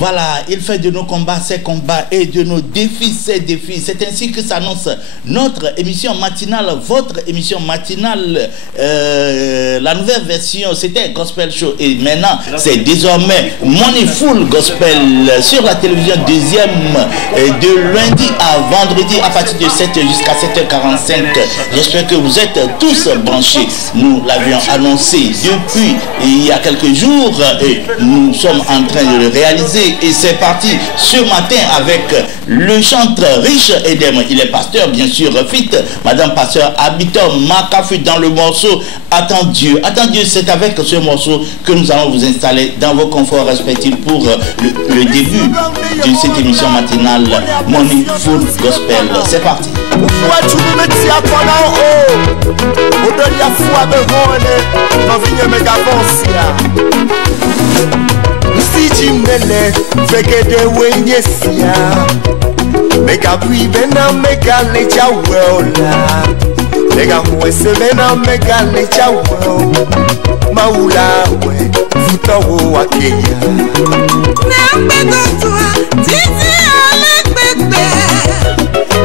Voilà, il fait de nos combats ses combats et de nos défis ses défis. C'est ainsi que s'annonce notre émission matinale, votre émission matinale. La nouvelle version, c'était Gospel Show et maintenant, c'est désormais Money Full Gospel sur la télévision, deuxième de lundi à vendredi à partir de 7h jusqu'à 7h45. J'espère que vous êtes tous branchés. Nous l'avions annoncé depuis il y a quelques jours et nous sommes en train de le réaliser. Et c'est parti ce matin avec le chanteur Rich Edem. Il est pasteur, bien sûr, fit. Madame pasteur habitant Makafui dans le morceau Attends Dieu. Attends Dieu, c'est avec ce morceau que nous allons vous installer dans vos conforts respectifs pour le début de cette émission matinale Money Full Gospel. C'est parti. Mele vegede wenyesia mega bui bena mega lecha weola mega mwese bena mega lecha weo maula we futo wa Kenya na mbedo tua titi ale pepe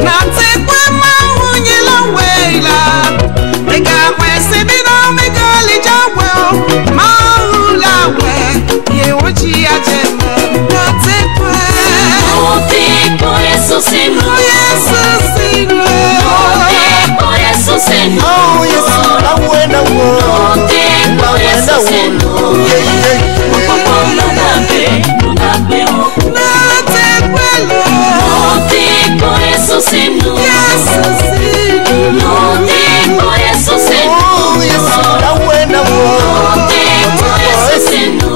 na tekwe mahunye la weila mega mwese bena mega lecha weo maula we yewoji ajema por eso se no, por eso se no, la buena por eso se no, por eso se no, por eso se no, la buena por eso se no,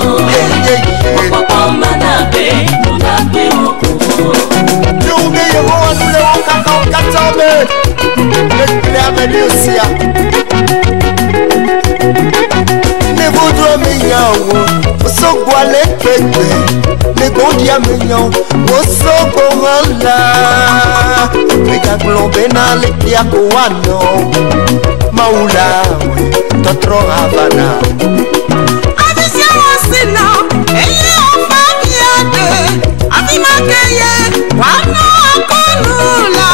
ne voudra meilleur, so guale pepe, ne gondia meilleur, so gorala, mega glombe na le pia koano, maula, totro havana. Avisiamo sino, ele o fabiade, avimakeye, wano akolula.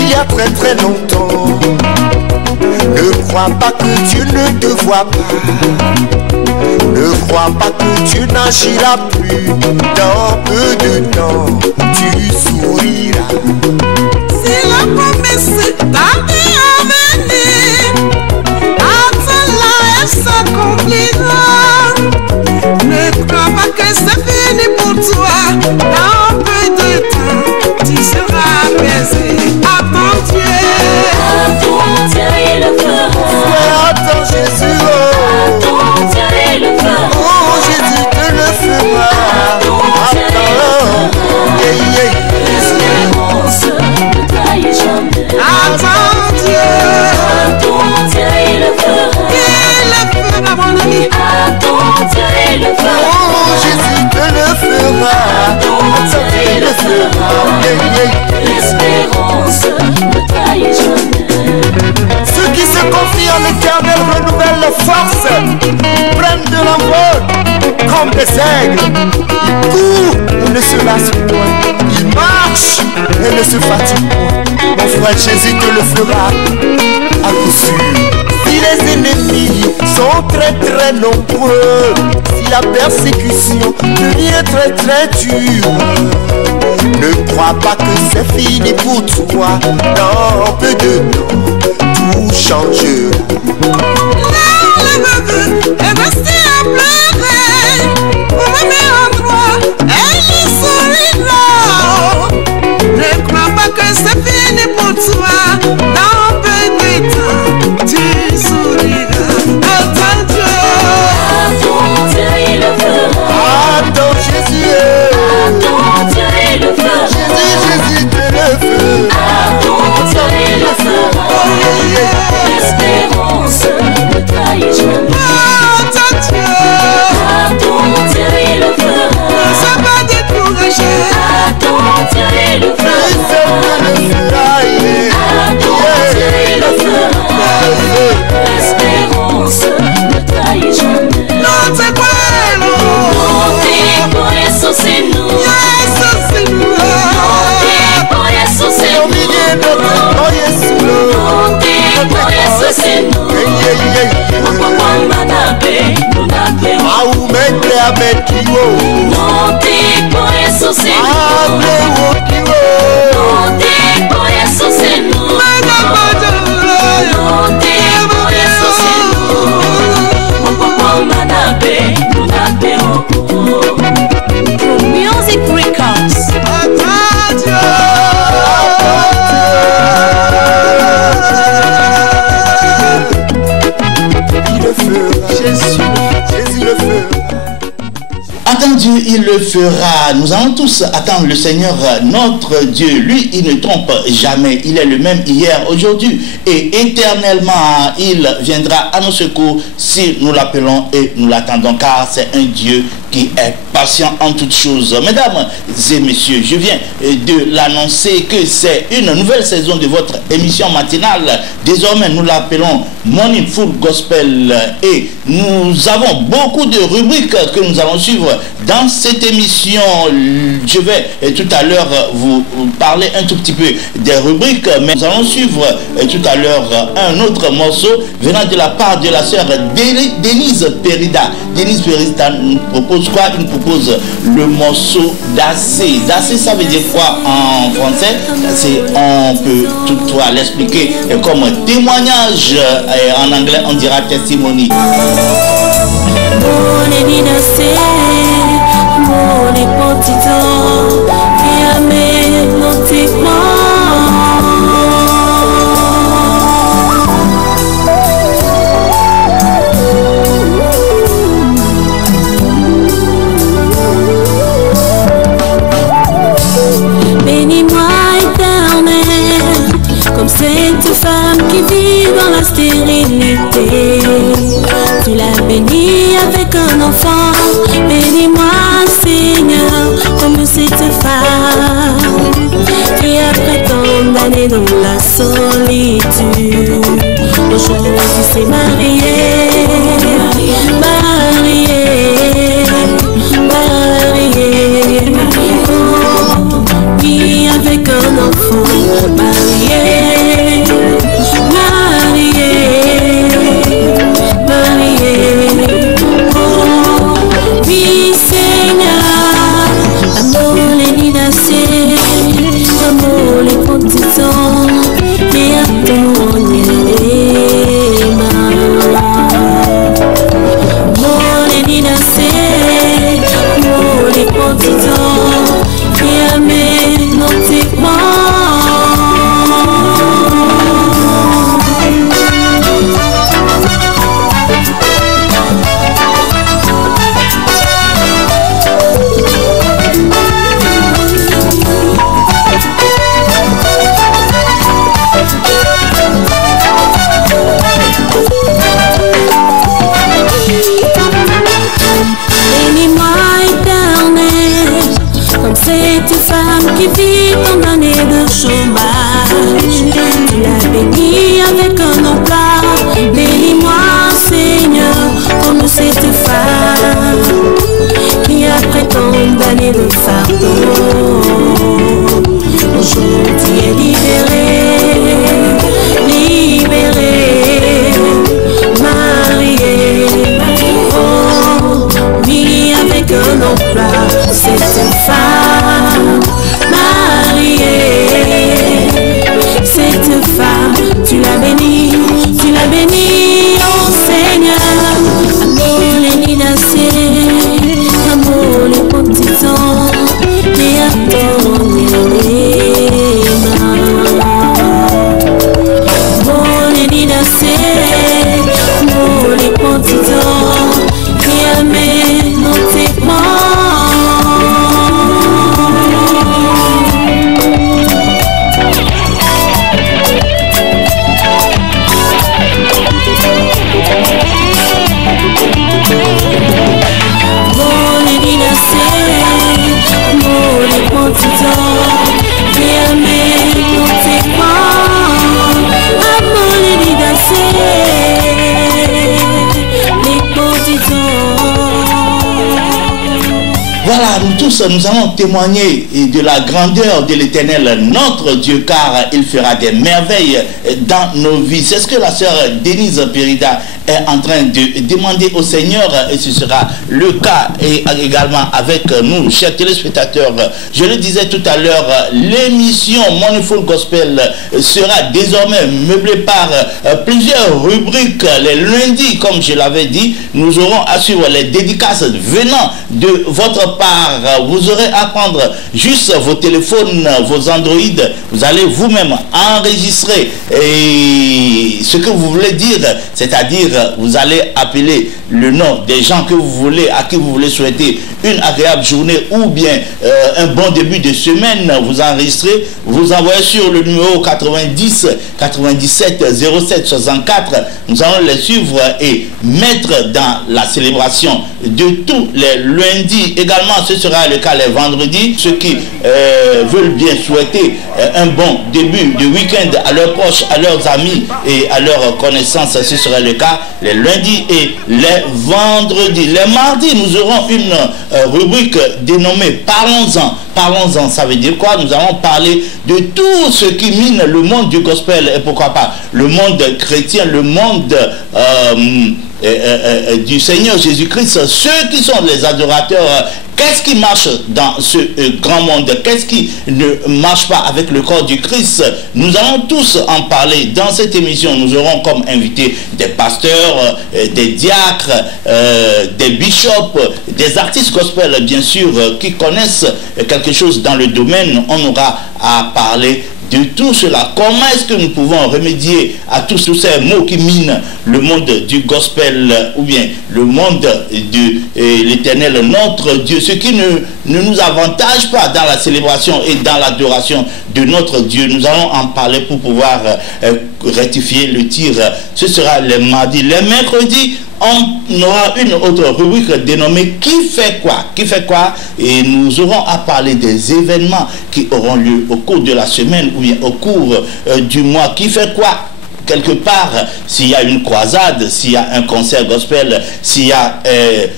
Il y a très très longtemps. Ne crois pas que Dieu ne te voit pas. Ne crois pas que tu n'agiras plus. Dans peu de temps, tu souriras. Si la promesse tarde à venir, attends-la, elle s'accomplira. Ne crois pas que c'est fini pour toi. Dans peu de temps, tu seras apaisé. Attends Dieu. Attends Dieu, il le fera. Ouais, attends Jésus. Attends Dieu, il le fera. Oh Jésus te le fera. Attends. L'espérance ne trahit jamais. Attends Dieu. Attends Dieu, il le fera. Il le fera mon ami. Attends Dieu, il le fera. Oh Jésus te le fera. Attends Dieu, il le fera. L'espérance ne trahit jamais. Ceux qui se confient en l'Éternel renouvellent leurs forces, prennent de l'envol comme des aigles. Ils courent et ne se lassent point. Ils marchent et ne se fatiguent point. Mon frère Jésus te le fera à coup sûr. Si les ennemis sont très très nombreux, si la persécution devient très très dure, ne crois pas que c'est fini pour toi. Dans peu de temps, tout changera. Elle restait à pleurer pour me mettre en droit. Elle sourit là. Ne crois pas que c'est fini pour toi. Dans peu de temps, tu souriras. Attends Dieu. Attends Dieu, il le fera. Attends Jésus. Attends Dieu, il le fera. Jésus, te le feu. Attends Dieu, il le fera. L'espérance ne trahit jamais. Attends Dieu. Attends Dieu, il le fera. Ça va décourager. Attends Dieu, il le fera. Attends Dieu, il le fera. L'espérance ne trahit jamais. Non, c'est pas Non, t'es pour Yesu, c'est nous. Yesu, c'est nous. Non, t'es pour Yesu, c'est nous. Non, t'es pour Yesu, c'est nous. Non, t'es pour Yesu, c'est nous. Non, t'es pour Yesu, c'est nous. Non, t'es pour Yesu, c'est nous. Music Records. Attends Dieu, il le fera. Nous allons tous attendre le Seigneur, notre Dieu. Lui, il ne trompe jamais. Il est le même hier, aujourd'hui et éternellement. Il viendra à nos secours si nous l'appelons et nous l'attendons, car c'est un Dieu qui est patient en toutes choses. Mesdames et messieurs, je viens de l'annoncer que c'est une nouvelle saison de votre émission matinale. Désormais, nous l'appelons Morning Full Gospel et nous avons beaucoup de rubriques que nous allons suivre dans cette émission. Je vais tout à l'heure vous parler un tout petit peu des rubriques, mais nous allons suivre tout à l'heure un autre morceau venant de la part de la sœur Denise Perida. Denise Perida nous propose quoi? Il nous propose le morceau d'Assez. D'Assez, ça veut dire quoi en français? On peut toutefois l'expliquer comme témoignage. En anglais, on dira testimony. Cette femme qui vit dans la stérilité, tu l'as bénie avec un enfant. Bénis-moi Seigneur comme cette femme qui après tant d'années dans la solitude aujourd'hui s'est mariée, oh, oui, avec un enfant marié. Qui vit en année de chômage, tu l'as bénie avec un emploi. Bénis-moi Seigneur comme cette femme qui après tant d'années de fardeau aujourd'hui est libérée, mariée, oh oui, avec un emploi. Cette femme mariée. petits ans, viens pour tes mains, amour les danser, les petits ans. Voilà, nous tous, nous allons témoigner de la grandeur de l'Éternel, notre Dieu, car il fera des merveilles dans nos vies. C'est ce que la sœur Denise Périda est en train de demander au Seigneur, et ce sera le cas et également avec nous, chers téléspectateurs. Je le disais tout à l'heure, l'émission Moneyful Gospel sera désormais meublée par plusieurs rubriques. Les lundis, comme je l'avais dit, nous aurons à suivre les dédicaces venant de votre part. Vous aurez à prendre juste vos téléphones, vos Android, vous allez vous-même enregistrer et ce que vous voulez dire, c'est-à-dire vous allez appeler le nom des gens que vous voulez, à qui vous voulez souhaiter une agréable journée ou bien un bon début de semaine. Vous enregistrez, vous envoyez sur le numéro 90 97 07 64. Nous allons les suivre et mettre dans la célébration de tous les lundis. Également, ce sera le cas les vendredis. Ceux qui veulent bien souhaiter un bon début de week-end à leurs proches, à leurs amis et à leurs connaissances, ce sera le cas les lundis et les vendredis. Les mardis, nous aurons une rubrique dénommée Parlons-en. Parlons-en, ça veut dire quoi? Nous allons parler de tout ce qui mine le monde du gospel et pourquoi pas le monde chrétien, le monde du Seigneur Jésus-Christ, ceux qui sont les adorateurs. Qu'est-ce qui marche dans ce grand monde? Qu'est-ce qui ne marche pas avec le corps du Christ? Nous allons tous en parler dans cette émission. Nous aurons comme invités des pasteurs, des diacres, des bishops, des artistes gospel, bien sûr, qui connaissent quelque chose dans le domaine. On aura à parler de tout cela. Comment est-ce que nous pouvons remédier à tous ces mots qui minent le monde du gospel ou bien le monde de l'Éternel, notre Dieu, ce qui ne nous avantage pas dans la célébration et dans l'adoration de notre Dieu. Nous allons en parler pour pouvoir rectifier le tir. Ce sera les mardis. Les mercredis, on aura une autre rubrique dénommée Qui fait quoi? Qui fait quoi? Et nous aurons à parler des événements qui auront lieu au cours de la semaine ou bien au cours du mois. Qui fait quoi? Quelque part, s'il y a une croisade, s'il y a un concert gospel, s'il y a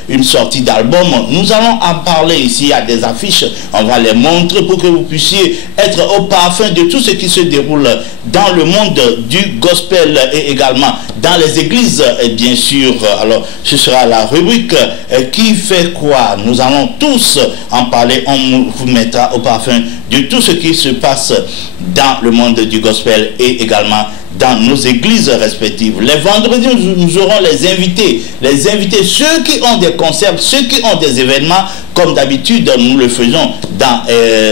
une sortie d'album, nous allons en parler. S'il y a des affiches, on va les montrer pour que vous puissiez être au parfum de tout ce qui se déroule dans le monde du gospel et également dans les églises, bien sûr. Alors, ce sera la rubrique Qui fait quoi? Nous allons tous en parler. On vous mettra au parfum de tout ce qui se passe dans le monde du gospel et également dans nos églises respectives. Les vendredis, nous aurons les invités, ceux qui ont des concerts, ceux qui ont des événements, comme d'habitude, nous le faisons dans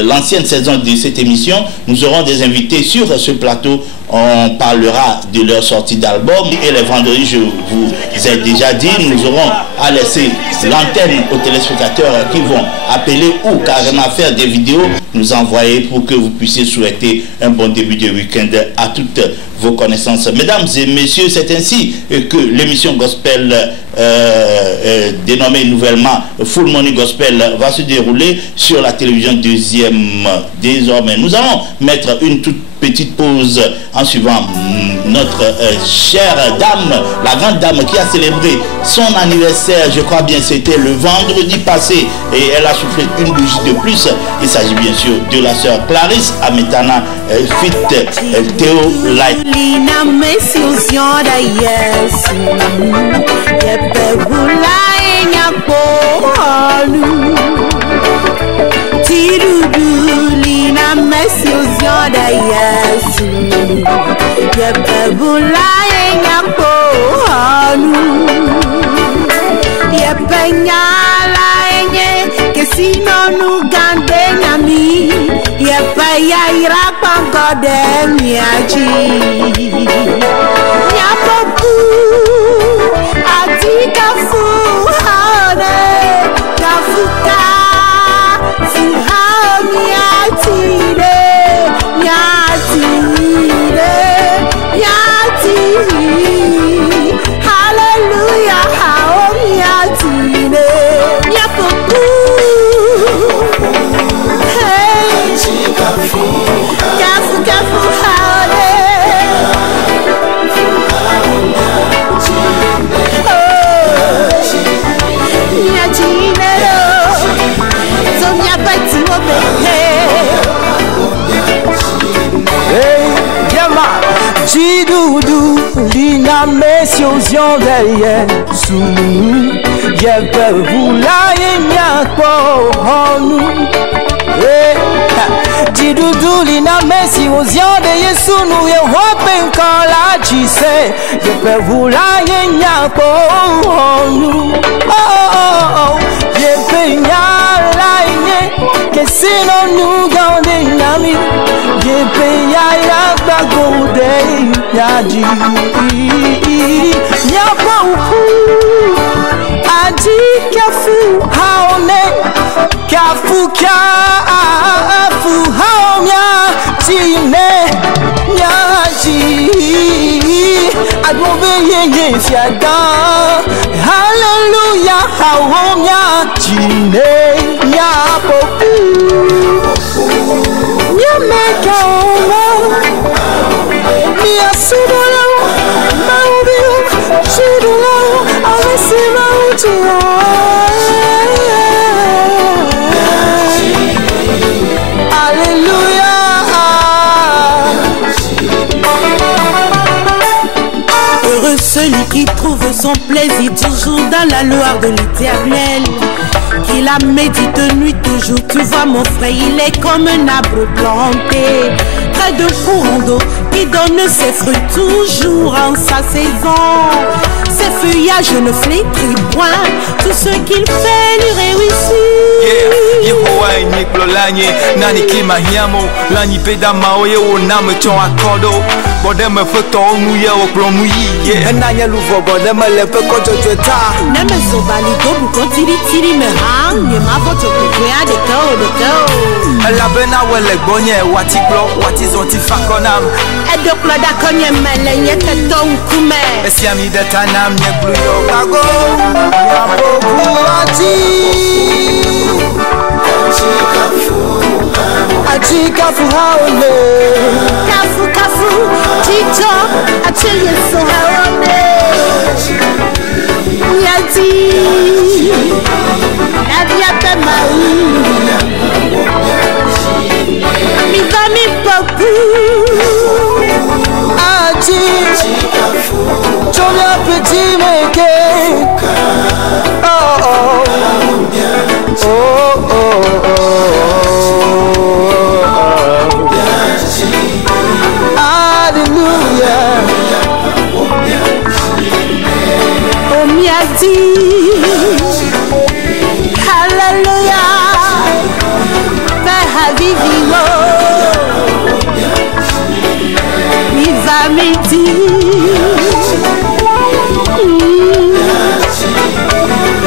l'ancienne saison de cette émission. Nous aurons des invités sur ce plateau. On parlera de leur sortie d'album. Et les vendredis, je vous ai déjà dit, nous aurons à laisser l'antenne aux téléspectateurs qui vont appeler ou carrément faire des vidéos, nous envoyer pour que vous puissiez souhaiter un bon début de week-end à toutes vos connaissances. Mesdames et messieurs, c'est ainsi que l'émission gospel dénommée nouvellement Full Money Gospel va se dérouler sur la télévision deuxième désormais. Nous allons mettre une toute petite pause en suivant notre chère dame, la grande dame qui a célébré son anniversaire, je crois bien c'était le vendredi passé, et elle a soufflé une bougie de plus. Il s'agit bien sûr de la sœur Clarisse Ametana fit Théo Light. Hey na mesiozion derrière sous je peux vous la yako honu Didoudou lina mesiozion de Yesu nous ye hopen kala jise je peux vous la yako honu je peux la que sinon nous gardons nami je peux ya bagode ya di ya pou adi kafu haone kafu haomia tine nyaji admobe ye fiada hallelujah haomia tine ya popu ya meka ya sudolo maubio sudolo avesima utia Alléluia. Heureux celui qui trouve son plaisir toujours dans la gloire de l'Éternel, qui la médite nuit toujours. Tu vois mon frère, il est comme un arbre planté près de courant d'eau qui donne ses fruits toujours en sa saison. Ses feuillages ne flétrit point, tout ce qu'il fait lui réussit. Yehowa enyeklo lanye nani kima hiamo lani peda maoye o nam chon akodo bode me feto nu ye o plomu yi enanya luvo bode me le fe ko jojota na me so bali go bu ko tiri me hang ye ma foto ko ya de ko la bena wele gbonye wati klo wati zonti fakonam edo klo da konye mele nye te ton kume esiami de tanam nye blu yo bago ya bobu ati Achi kafu haone Kafu kafu Chicho Achi yeso haone Yati Navia pemai Mizami popu Achi Chomia petit meke Oh oh Oh oh oh Hallelujah, Vivimo, viva midi.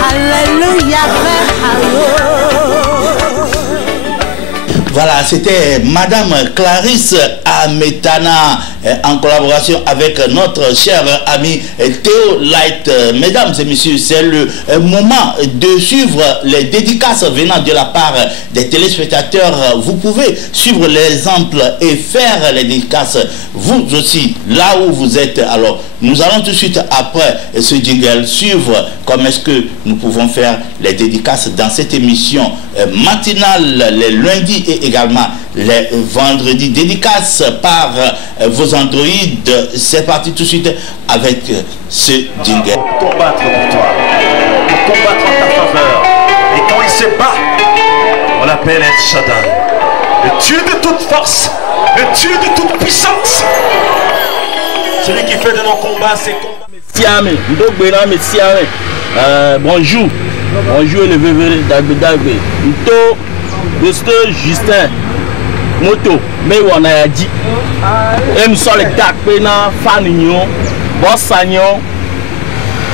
Hallelujah, Voilà, c'était Madame Clarisse Ametana en collaboration avec notre cher ami Théo Light. Mesdames et messieurs, c'est le moment de suivre les dédicaces venant de la part des téléspectateurs. Vous pouvez suivre l'exemple et faire les dédicaces vous aussi, là où vous êtes. Alors, nous allons tout de suite, après ce jingle, suivre comment est-ce que nous pouvons faire les dédicaces dans cette émission matinale les lundis et également les vendredis. Dédicaces par vos androïdes. C'est parti tout de suite avec ce jingle. Pour combattre pour toi, pour combattre en ta faveur. Et quand il se bat, on l'appelle El Shaddai, le Dieu de toute force, le Dieu de toute puissance. Celui qui fait de nos combats ses combats. Bonjour. Bonjour le vévéré Dagbe. Nto, Mr. Justin Moto, mais on a dit. Et nous sommes les Dagbe na fan nyon, boss nyon,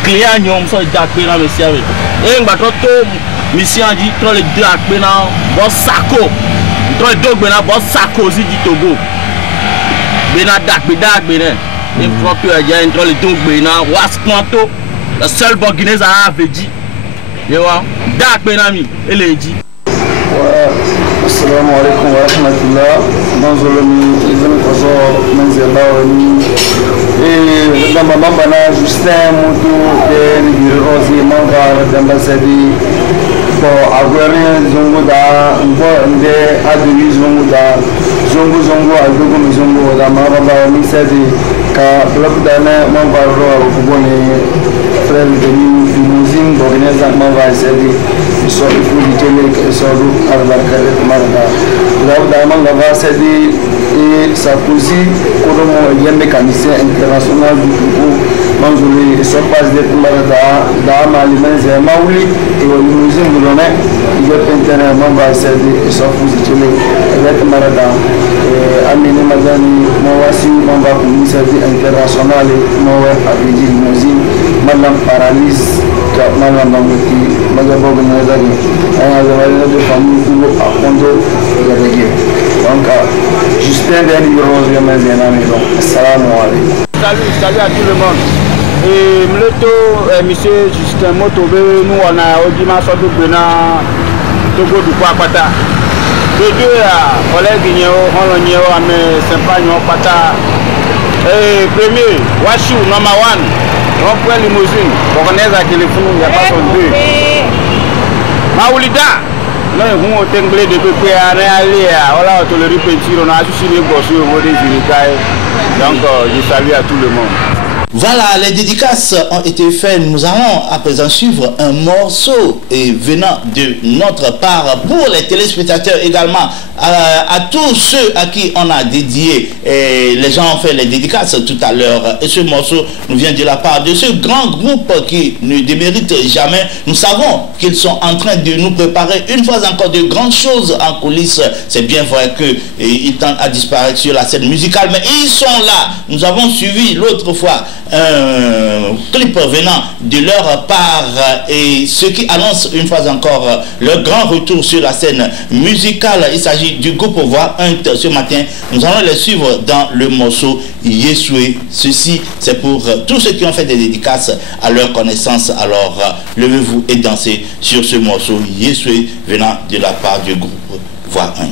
client nyon, nous sommes les Dagbe na monsieur. Et nous battons tout monsieur dit trop les Dagbe na boss Sako. Trop les Dagbe na boss Sako aussi du Togo. Bena Dagbe na. Il faut que il y a entre les Dagbe na Waskwanto, le seul Burkinabé avait dit. Yewa, dak benami, eleji. Assalamu alaikum wa rahmatullah. Bonjour, izini kozo manzela wani. Damba bamba na Justin Moto de Nibirozi manga damba sadi. Bo agwere zongo da, bo nde aduri zongo da, zongo adogo mi zongo da manga bamba mi sadi. car l'abdana mon barro au bonnet frère de limousine organise mon va essayer so il faut dire que so à la carrière marda l'abdana mon va essayer et ça così comme un mécanicien international du groupe manzuli so passe de marda da malimen c'est mauli et limousine de l'honneur il est interne mon va essayer so positionné avec marda amene madani mawasi mamba kumisadi international mawa abiji limousine malam paralyse ka malam bamoti magabo gnazagi aya zawale de famille tubo akondo yadegi donc Justin Deni Rose Yamazena maison assalamu alaikum. Salut à tout le monde. Et mleto monsieur Justin Motobe nous on a au dimanche du Bena Togo du Kwapata. De deux collègues on a mais sympa nous pata. Et premier Washu number 1 on prend limousine on connaît à téléphone il y a pas son deux. Maoulida non on tengle de peu à aller on a toléré petit on a juste les bosses au mode donc je salue à tout le monde. Voilà, les dédicaces ont été faites. Nous allons à présent suivre un morceau et venant de notre part pour les téléspectateurs également, à tous ceux à qui on a dédié. Les gens ont fait les dédicaces tout à l'heure. Et ce morceau nous vient de la part de ce grand groupe qui ne démérite jamais. Nous savons qu'ils sont en train de nous préparer une fois encore de grandes choses en coulisses. C'est bien vrai qu'ils tendent à disparaître sur la scène musicale, mais ils sont là. Nous avons suivi l'autre fois un clip venant de leur part et ce qui annonce une fois encore le grand retour sur la scène musicale. Il s'agit du groupe Voix 1 ce matin. Nous allons les suivre dans le morceau Yesoué. Ceci c'est pour tous ceux qui ont fait des dédicaces à leur connaissance. Alors levez-vous et dansez sur ce morceau Yesoué venant de la part du groupe Voix 1.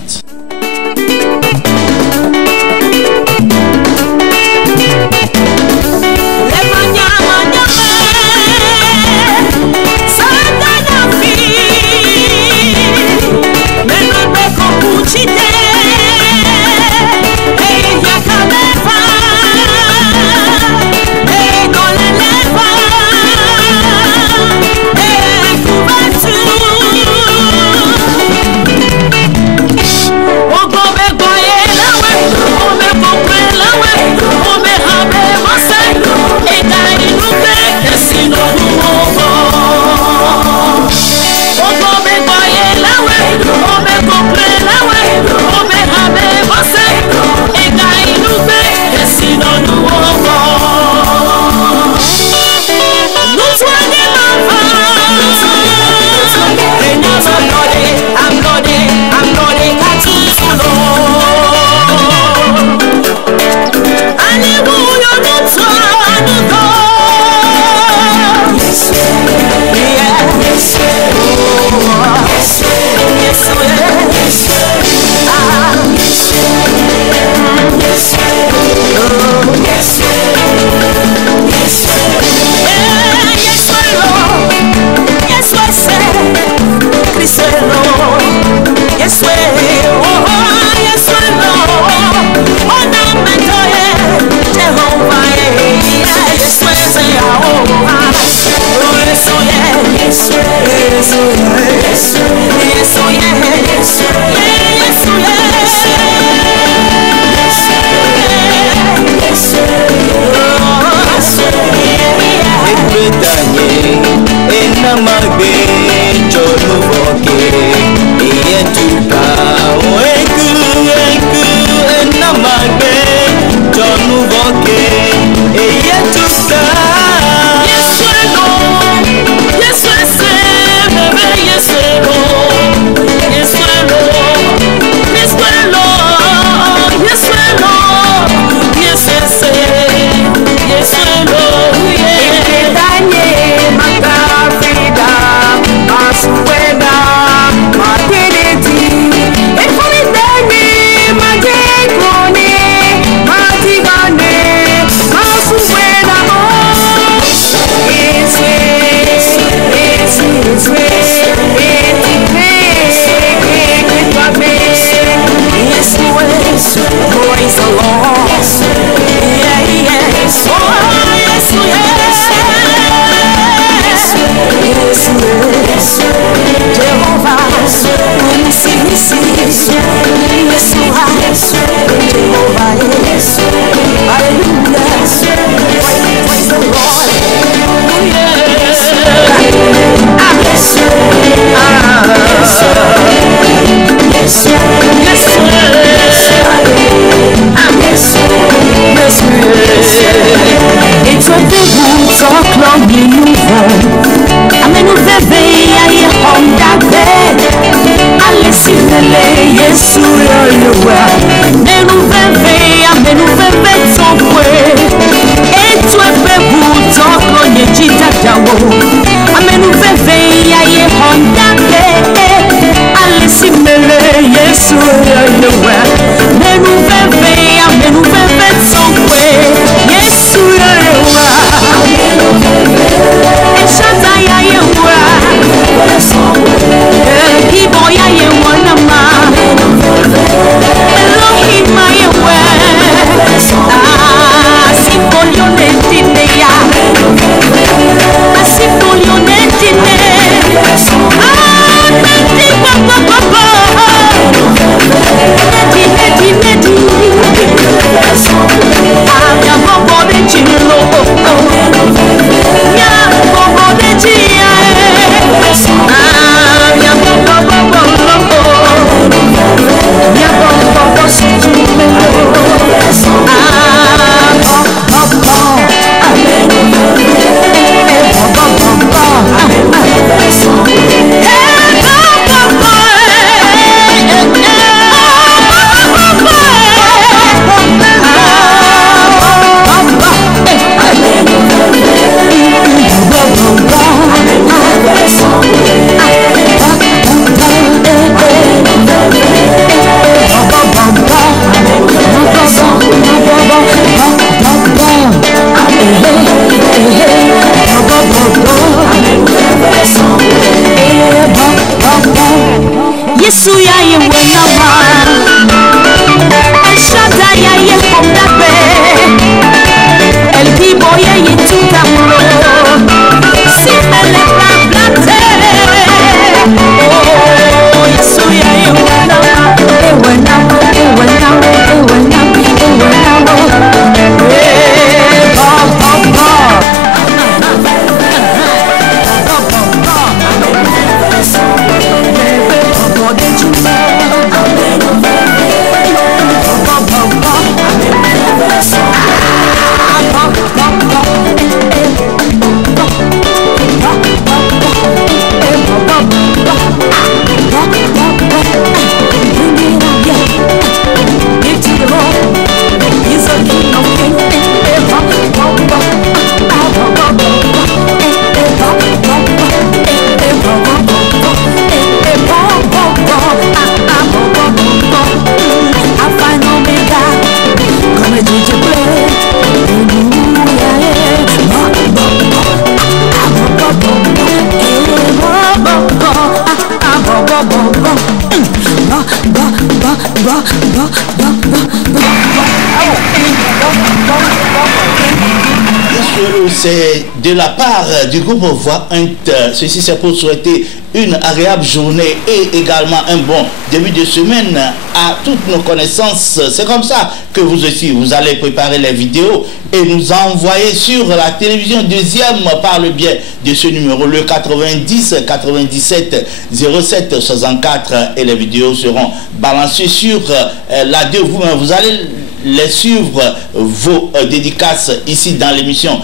C'est de la part du groupe Voix 1. Ceci c'est pour souhaiter une agréable journée et également un bon début de semaine à toutes nos connaissances. C'est comme ça que vous aussi, vous allez préparer les vidéos et nous envoyer sur la télévision deuxième par le biais de ce numéro, le 90 97 07 64, et les vidéos seront balancées sur la 2. Vous allez les suivre, vos dédicaces ici dans l'émission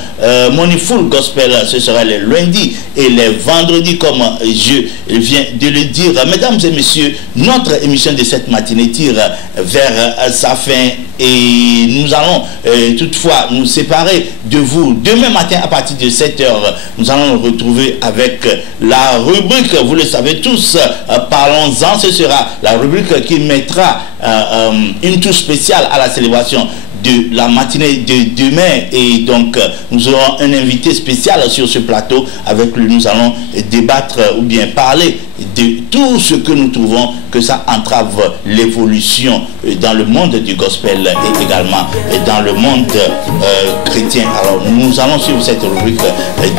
Money Full Gospel. Ce sera les lundis et les vendredis, comme je viens de le dire. Mesdames et messieurs, notre émission de cette matinée tire vers sa fin et nous allons toutefois nous séparer de vous. Demain matin à partir de 7h, nous allons nous retrouver avec la rubrique, vous le savez tous, parlons-en. Ce sera la rubrique qui mettra une touche spéciale à la célébration de la matinée de demain, et donc nous aurons un invité spécial sur ce plateau. Avec lui nous allons débattre ou bien parler de tout ce que nous trouvons que ça entrave l'évolution dans le monde du gospel et également dans le monde chrétien. Alors nous allons suivre cette rubrique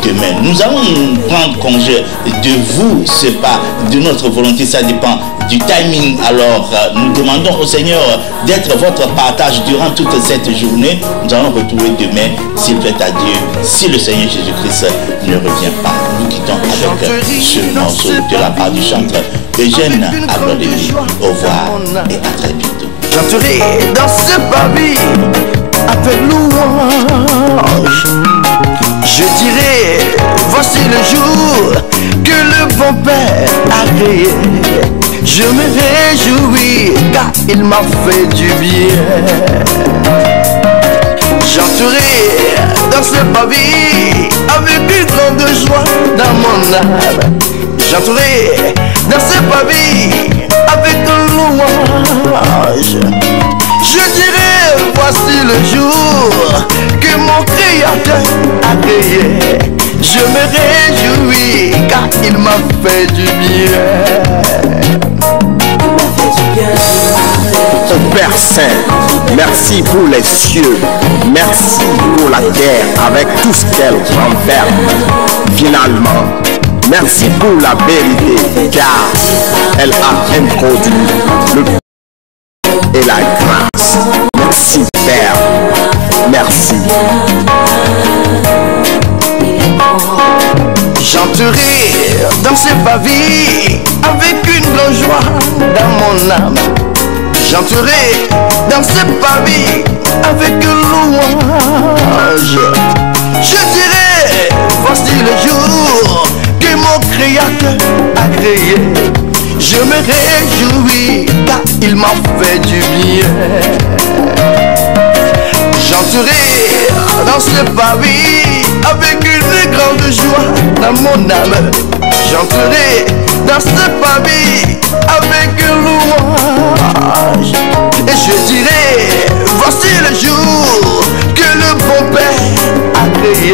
demain. Nous allons prendre congé de vous, c'est pas de notre volonté, ça dépend du timing. Alors nous demandons au Seigneur d'être votre partage durant toute cette journée. Nous allons retrouver demain, s'il plaît à Dieu, si le Seigneur Jésus-Christ ne revient pas. Nous quittons avec ce morceau de la part du chanteur Eugène Ablodémy. Au revoir et à très bientôt. J'entrerai dans ce pavé avec louange. Je dirai, voici le jour que le bon Père a créé. Je me réjouis car il m'a fait du bien. J'entrerai dans ce pavé avec une grande joie dans mon âme. J'entrerai dans ce pavé avec louange. Je dirai, voici le jour que mon Créateur a créé. Je me réjouis car il m'a fait du bien. Ô Père Saint, merci pour les cieux, merci pour la terre avec tout ce qu'elle renferme. Finalement, merci pour la vérité car elle a introduit le et la grâce. Merci Père, merci. J'entrerai dans ce pavé avec une grande joie dans mon âme. J'entrerai dans ce pavé avec louange. Je dirai, voici le jour que mon Créateur a créé. Je me réjouis car il m'a fait du bien. J'entrerai dans ce pavé avec une grande joie dans mon âme. J'entrerai dans ce pavé avec une louange. Et je dirai, voici le jour que le bon Père a créé.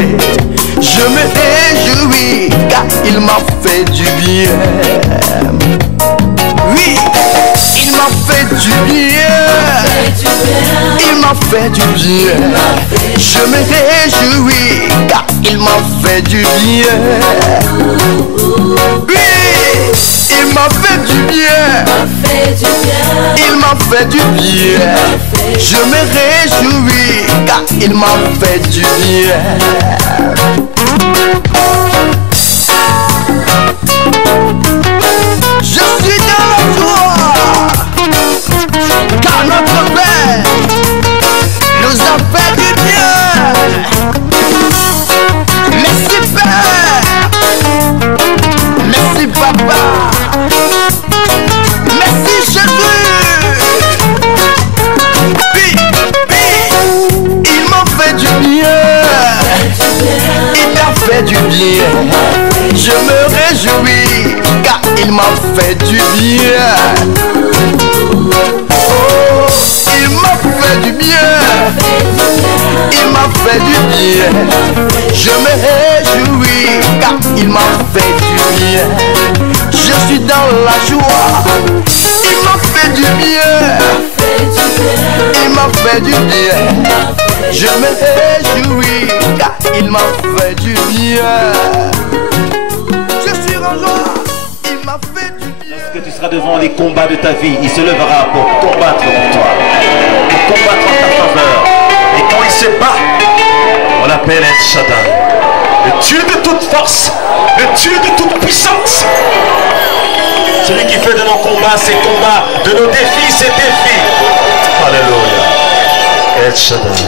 Je me réjouis car il m'a fait du bien. Oui, il m'a fait du bien. Il m'a fait du bien. Je me réjouis car il m'a fait du bien. Oui, il m'a fait du bien. Il m'a fait du bien. Je me réjouis car il m'a fait du bien. Je suis dans la joie car notre Père nous a fait du bien. Merci Père, merci Papa, merci Jésus. Puis, il m'a fait du bien, il t'a fait du bien. Je me réjouis car il m'a fait du bien. Oh, il m'a fait du bien. Il m'a fait du bien. Je me réjouis car il m'a fait du bien. Je suis dans la joie. Il m'a fait du bien. Il m'a fait du bien. Je me réjouis car il m'a fait du bien. Je suis en joie. Il m'a fait du bien. Lorsque tu seras devant les combats de ta vie, il se lèvera pour combattre pour toi, pour combattre en ta faveur. Et quand il se bat, on l'appelle El Shaddai, le Dieu de toute force, le Dieu de toute puissance. Celui qui fait de nos combats ses combats, de nos défis ses défis. Alléluia. El Shaddai.